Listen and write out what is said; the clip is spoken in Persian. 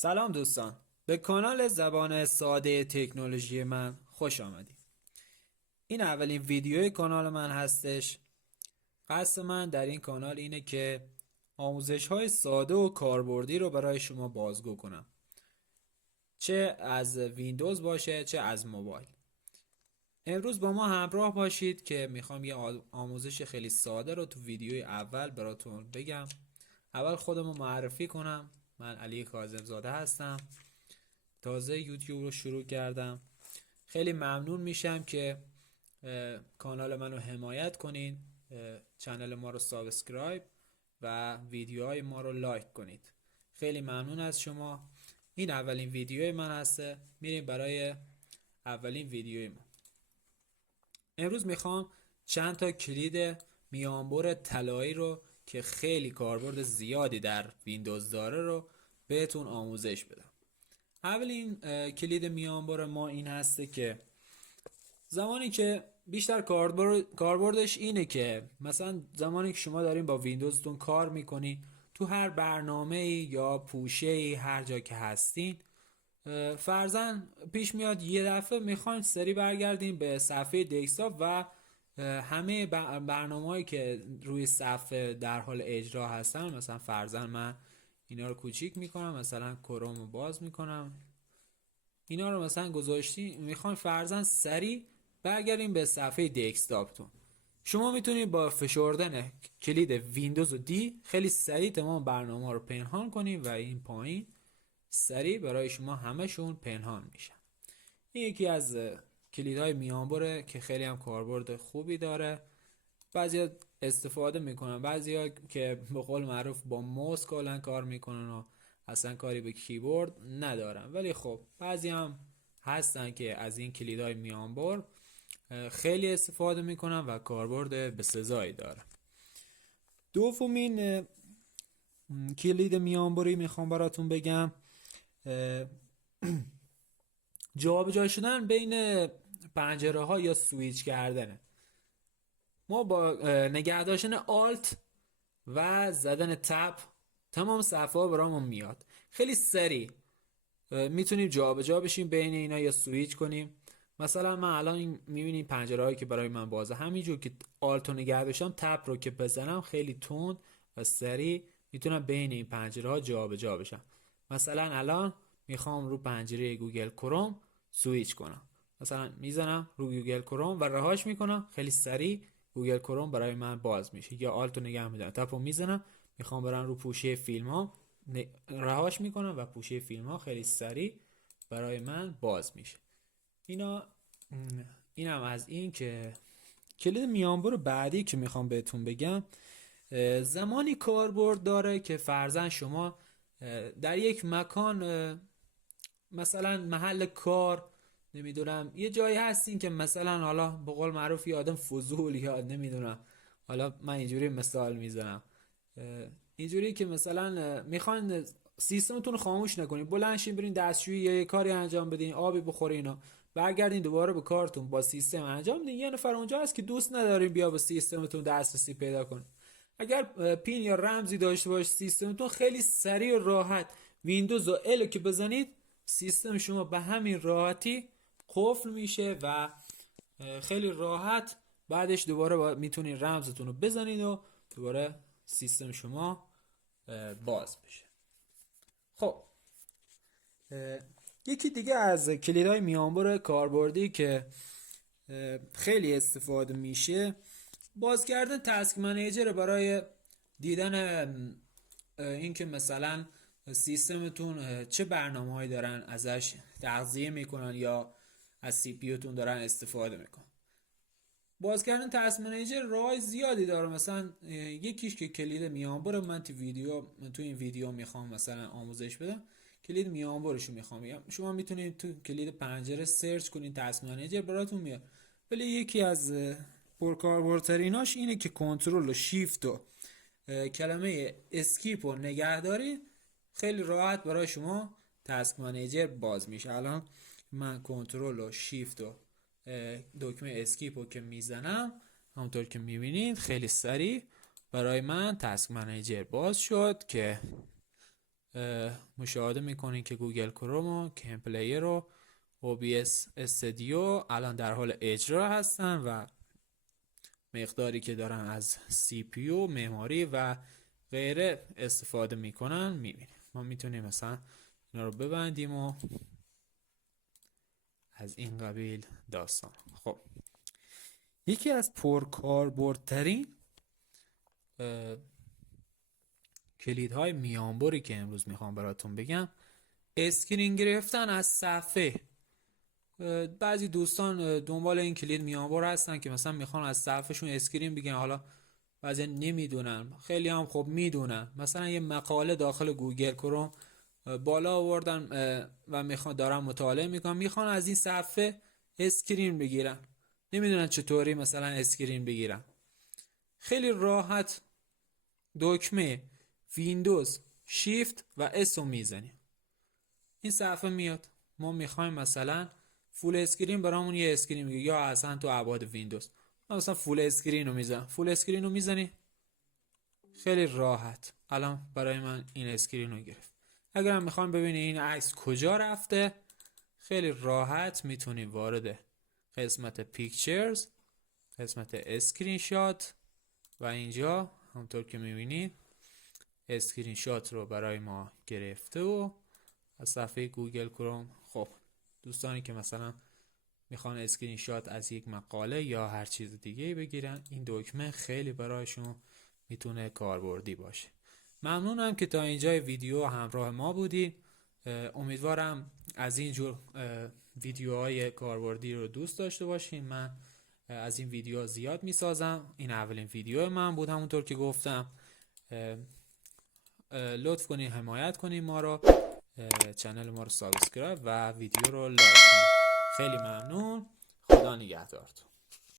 سلام دوستان، به کانال زبان ساده تکنولوژی من خوش آمدید. این اولین ویدیوی کانال من هستش. قصد من در این کانال اینه که آموزش های ساده و کاربردی رو برای شما بازگو کنم، چه از ویندوز باشه چه از موبایل. امروز با ما همراه باشید که میخوام یه آموزش خیلی ساده رو تو ویدیوی اول براتون بگم. اول خودمو معرفی کنم. من علی کاظم‌زاده هستم، تازه یوتیوب رو شروع کردم. خیلی ممنون میشم که کانال منو حمایت کنین، چنل ما رو سابسکرایب و ویدیوهای ما رو لایک کنید. خیلی ممنون از شما. این اولین ویدیوی من هسته. میریم برای اولین ویدیوی ما. امروز میخوام چند تا کلید میانبر طلایی رو که خیلی کاربرد زیادی در ویندوز داره رو بهتون آموزش بدم. اولین کلید میانبر ما این هسته که زمانی که بیشتر کاربردش اینه که مثلا زمانی که شما دارین با ویندوزتون کار میکنین، تو هر برنامه یا پوشه هر جا که هستین، فرضاً پیش میاد یه دفعه میخواین سری برگردین به صفحه دسکتاپ و همه برنامه‌هایی که روی صفحه در حال اجرا هستن، مثلا فرضاً من اینا رو کوچیک میکنم، مثلا کروم رو باز میکنم، اینا رو مثلا گذاشتی، میخواین فرضاً سری برگردیم به صفحه دسکتاپتون. شما میتونید با فشردن کلید ویندوز و دی خیلی سریع تمام برنامه رو پنهان کنید و این پایین سریع برای شما همشون پنهان میشن. این یکی از کلیدهای میانبره که خیلی هم کاربرد خوبی داره. بعضیا استفاده میکنن، بعضیا که به قول معروف با موس کلا کار میکنن و اصلا کاری به کیبورد ندارن، ولی خب بعضی هم هستن که از این کلیدهای میانبر خیلی استفاده میکنن و کاربرد بسزایی داره. دومین کلید میانبری میخوام براتون بگم جابجا شدن بین پنجره ها یا سویچ کردنه. ما با نگه داشتن آلت و زدن تپ تمام صفحه ها برامون میاد. خیلی سریع میتونیم جابجا بشیم بین اینا یا سویچ کنیم. مثلا من الان میبینیم پنجره هایی که برای من بازه، همینجور که آلت رو نگه داشتم تپ رو که بزنم خیلی تند و سریع میتونم بین این پنجره ها جابجا بشم. مثلا الان میخوام رو پنجره گوگل کروم سویچ کنم، مثلا میزنم رو گوگل کروم و رهاش میکنم، خیلی سریع گوگل کروم برای من باز میشه. یا آلت رو نگه میدارم تپ رو میزنم، میخوام برم رو پوشه فیلم ها، رهاش میکنم و پوشه فیلم ها خیلی سریع برای من باز میشه. اینم از این که کلید میانبر بعدی که میخوام بهتون بگم زمانی کاربرد داره که فرضاً شما در یک مکان، مثلا محل کار، نمیدونم یه جایی هستین که مثلا حالا به قول معروف یه آدم فضول یا نمیدونم، حالا من اینجوری مثال میزنم، اینجوری که مثلا میخواین سیستمتون رو خاموش نکنین، بلند شین برین دستشویی یا یه کاری انجام بدین، آبی بخورین و برگردین دوباره به کارتون با سیستم انجام بدین. یه نفر اونجا هست که دوست ندارین بیا به سیستمتون دسترسی پیدا کنه. اگر پین یا رمزی داشته باشه سیستمتون، خیلی سریع و راحت ویندوز و ال که بزنید سیستم شما به همین راحتی قفل میشه و خیلی راحت بعدش دوباره میتونید رمزتون رو بزنید و دوباره سیستم شما باز بشه. خب یکی دیگه از کلیدهای میانبر کاربردی که خیلی استفاده میشه، باز کردن تاسک منیجر برای دیدن اینکه مثلا سیستمتون چه برنامه‌هایی دارن ازش تغذیه میکنن یا از سی پی تون دارن استفاده میکنن. باز کردن تاسک منیجر راه زیادی داره. مثلا یکیش که کلید میانبر، من تو این ویدیو میخوام مثلا آموزش بدم، کلید میانبرشو میخوام. شما میتونید تو کلید پنجره سرچ کنید تاسک منیجر براتون میاد، ولی یکی از پرکاربردتریناش اینه که کنترل و شیفت و کلمه اسکیپ و نگهداری خیلی راحت برای شما تاسک منیجر باز میشه. الان من کنترل و شیفت و دکمه اسکیپ رو که میزنم، همونطور که میبینید خیلی سریع برای من تاسک منیجر باز شد که مشاهده میکنین که گوگل کروم و کم پلیر و OBS استودیو الان در حال اجرا هستن و مقداری که دارن از CPU، مموری و غیره استفاده میکنن میبینیم. ما میتونیم مثلا اینا رو ببندیم و از این قبیل داستان. خب یکی از پرکاربردترین کلیدهای میانبری که امروز میخوام براتون بگم اسکرین گرفتن از صفحه. بعضی دوستان دنبال این کلید میانبر هستن که مثلا میخوان از صفحهشون اسکرین بگیرن، حالا بعضی نمیدونن، خیلی هم خب میدونن، مثلا یه مقاله داخل گوگل کروم بالا آوردن و میخوان دارن مطالعه میکنن، میخوان از این صفحه اسکرین بگیرن، نمیدونن چطوری مثلا اسکرین بگیرن. خیلی راحت دکمه ویندوز شیفت و اس رو میزنیم، این صفحه میاد. ما میخوایم مثلا فول اسکرین برامون یه اسکرین میگه یا اصلا تو ابعاد ویندوز، مثلا فول اسکرین رو میزنم، فول اسکرین رو میزنی، خیلی راحت الان برای من این اسکرین رو گرفت. اگر هم میخوام ببینی این عکس کجا رفته، خیلی راحت میتونی وارد قسمت پیکچرز، قسمت اسکرین شات و اینجا همونطور که میبینید اسکرین شات رو برای ما گرفته و از صفحه گوگل کروم. خب دوستانی که مثلا میخوان اسکرین شات از یک مقاله یا هر چیز دیگه بگیرن، این دکمه خیلی برایشون میتونه کاربردی باشه. ممنونم که تا اینجای ویدیو همراه ما بودید. امیدوارم از این جور ویدیوهای کاربردی رو دوست داشته باشین. من از این ویدیو زیاد میسازم، این اولین ویدیو من بود همونطور که گفتم. لطف کنین حمایت کنین ما رو، چنل ما رو سابسکرایب و ویدیو رو لایک کنین. خیلی ممنون، خدا نگهدارتون.